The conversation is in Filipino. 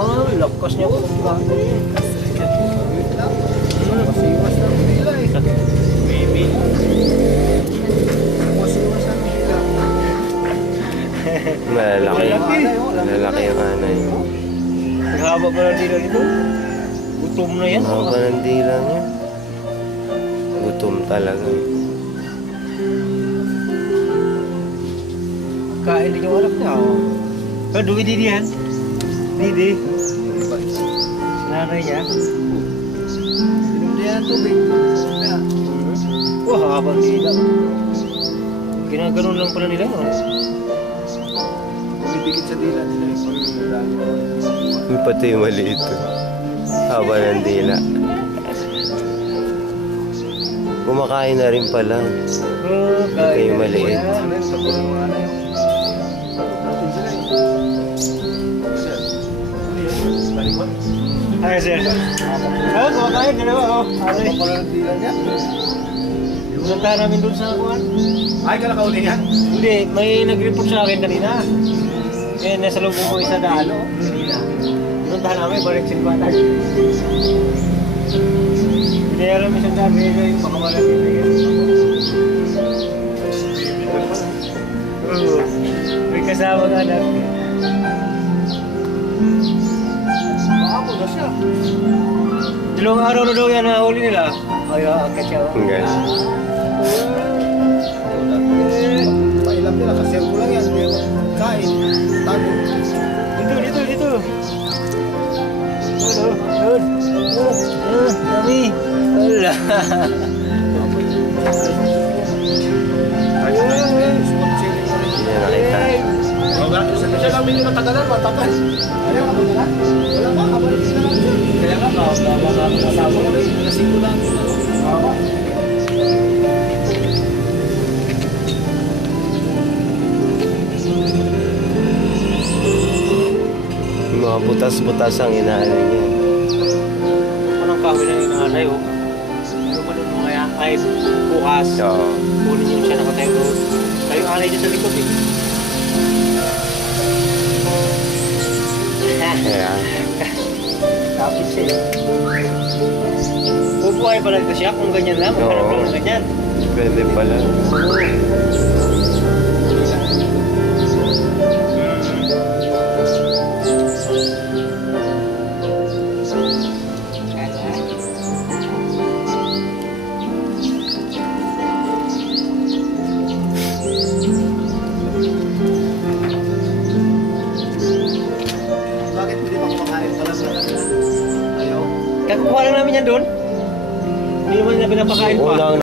Oh, lakas niya po. Masiwas na nila eh. Baby. Masiwas na nila. Malalaki. Malalaki yung anay. Haba pa ng dila nito. Gutom na yan. Haba ng dila niya. Gutom talaga. Kain din yung anak niya. Pero duwi din yan. Didi. Nanay niya. Inom din yan ang tubig. Wah, haba ng dila. Ginaganon lang pala nila. Bibigit sa dila nila. Yung pati yung maliit. Haba ng dila. Kumakain na rin pala. Ito yung maliit. Ay, sir. Oh, kumakain. Dalawa, oh. Ay. Punta namin doon sa kuwan. Ay, kalakauli yan? Hindi, may nag-report sa akin kanina. Eh, nasa loob ko isa dalo. Punta namin, balik silbatan. Pinayaran mo isang dami yung makamalaki na yun. May kasama ka na. Ako na siya. Dalawang araw na daw yan na huli nila. Ay, akit siya. Hanggang. Pailap nila kasi ako lang yan. Kain. Tago. Dito. Doon. Dami. Wala. Hindi nakita. Siya lang medyo matagalan, matagal. Ayaw ka ba? Wala ka, kabalik sila lang siya. Kaya nga, kasama ko rin. Kasi ko lang. Ako. Yung mga butas-butas ang inaano niya. Anong kahoy na inaanay, oh. Ano ba doon mga ay bukas. Oo. Kunin niyo siya nakatayo doon. Tayo anay dyan sa likod, eh. Kaya. Tapos siya. Bubuhay pala ito siya kung ganyan lang. Maghanap lang ng ganyan. Pwede pala. Bakit hindi pa kumakain pala sa kanila? Ayaw. Kakuha lang namin yan doon. Hindi naman na pinapakain pa. Unang